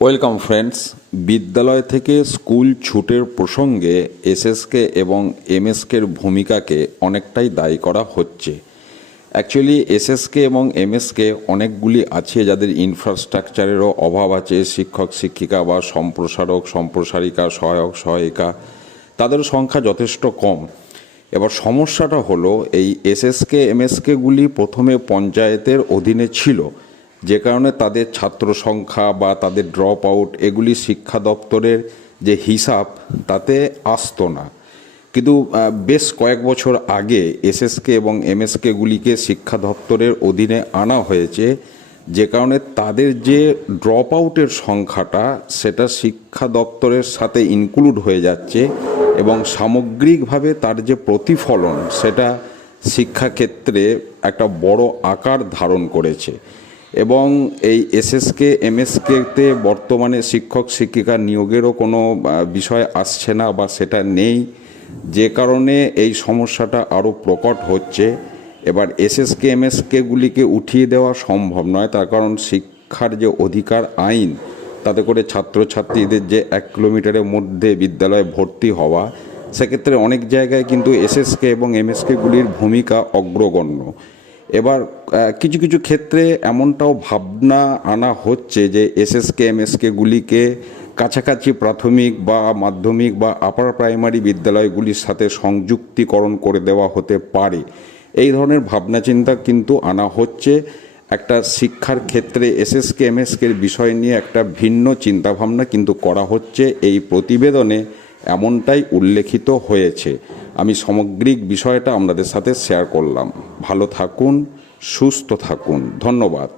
Welcome friends, বিদ্যালয় থেকে school ছুটের প্রসঙ্গে এসএসকে এবং এমএসকের ভূমিকাকে অনেকটাই দায়ী করা হচ্ছে। অ্যাকচুয়ালি এসএসকে এবং এমএসকে অনেকগুলি আছে যাদের ইনফ্রাস্ট্রাকচারেরও অভাব আছে। শিক্ষক, শিক্ষিকা বা সম্প্রসারক, সম্প্রসারিকা, সহায়ক, সহায়িকা, তাদের সংখ্যা যথেষ্ট কম। এবার সমস্যাটা হলো, এই এসএসকে এমএসকেগুলি প্রথমে পঞ্চায়েতের অধীনে ছিল। যে কারণে তাদের ছাত্র সংখ্যা বা তাদের ড্রপ আউট এগুলি শিক্ষা দপ্তরের যে হিসাব, তাতে আসতো না। কিন্তু বেশ কয়েক বছর আগে এসএসকে এবং এমএসকেগুলিকে শিক্ষা দপ্তরের অধীনে আনা হয়েছে, যে কারণে তাদের যে ড্রপ আউটের সংখ্যাটা, সেটা শিক্ষা দপ্তরের সাথে ইনক্লুড হয়ে যাচ্ছে এবং সামগ্রিকভাবে তার যে প্রতিফলন, সেটা শিক্ষাক্ষেত্রে একটা বড় আকার ধারণ করেছে। এবং এই এসএসকে এমএসকেতে বর্তমানে শিক্ষক, শিক্ষিকা নিয়োগেরও কোনো বিষয় আসছে না বা সেটা নেই। যে কারণে এই সমস্যাটা আরও প্রকট হচ্ছে। এবার এসএসকে এমএসকেগুলিকে উঠিয়ে দেওয়া সম্ভব নয়। তার কারণ শিক্ষার যে অধিকার আইন, তাতে করে ছাত্রছাত্রীদের যে এক কিলোমিটারের মধ্যে বিদ্যালয়ে ভর্তি হওয়া, সেক্ষেত্রে অনেক জায়গায় কিন্তু এসএসকে এবং এমএসকেগুলির ভূমিকা অগ্রগণ্য। এবার কিছু কিছু ক্ষেত্রে এমনটাও ভাবনা আনা হচ্ছে যে এসএসকে এমএসকেগুলিকে কাছাকাছি প্রাথমিক বা মাধ্যমিক বা আপার প্রাইমারি বিদ্যালয়গুলির সাথে সংযুক্তিকরণ করে দেওয়া হতে পারে। এই ধরনের ভাবনা চিন্তা কিন্তু আনা হচ্ছে। একটা শিক্ষার ক্ষেত্রে এসএসকে এমএসকের বিষয় নিয়ে একটা ভিন্ন চিন্তাভাবনা কিন্তু করা হচ্ছে। এই প্রতিবেদনে এমনটাই উল্লেখিত হয়েছে। আমি সামগ্রিক বিষয়টা আপনাদের সাথে শেয়ার করলাম। ভালো থাকুন সুস্থ থাকুন। ধন্যবাদ।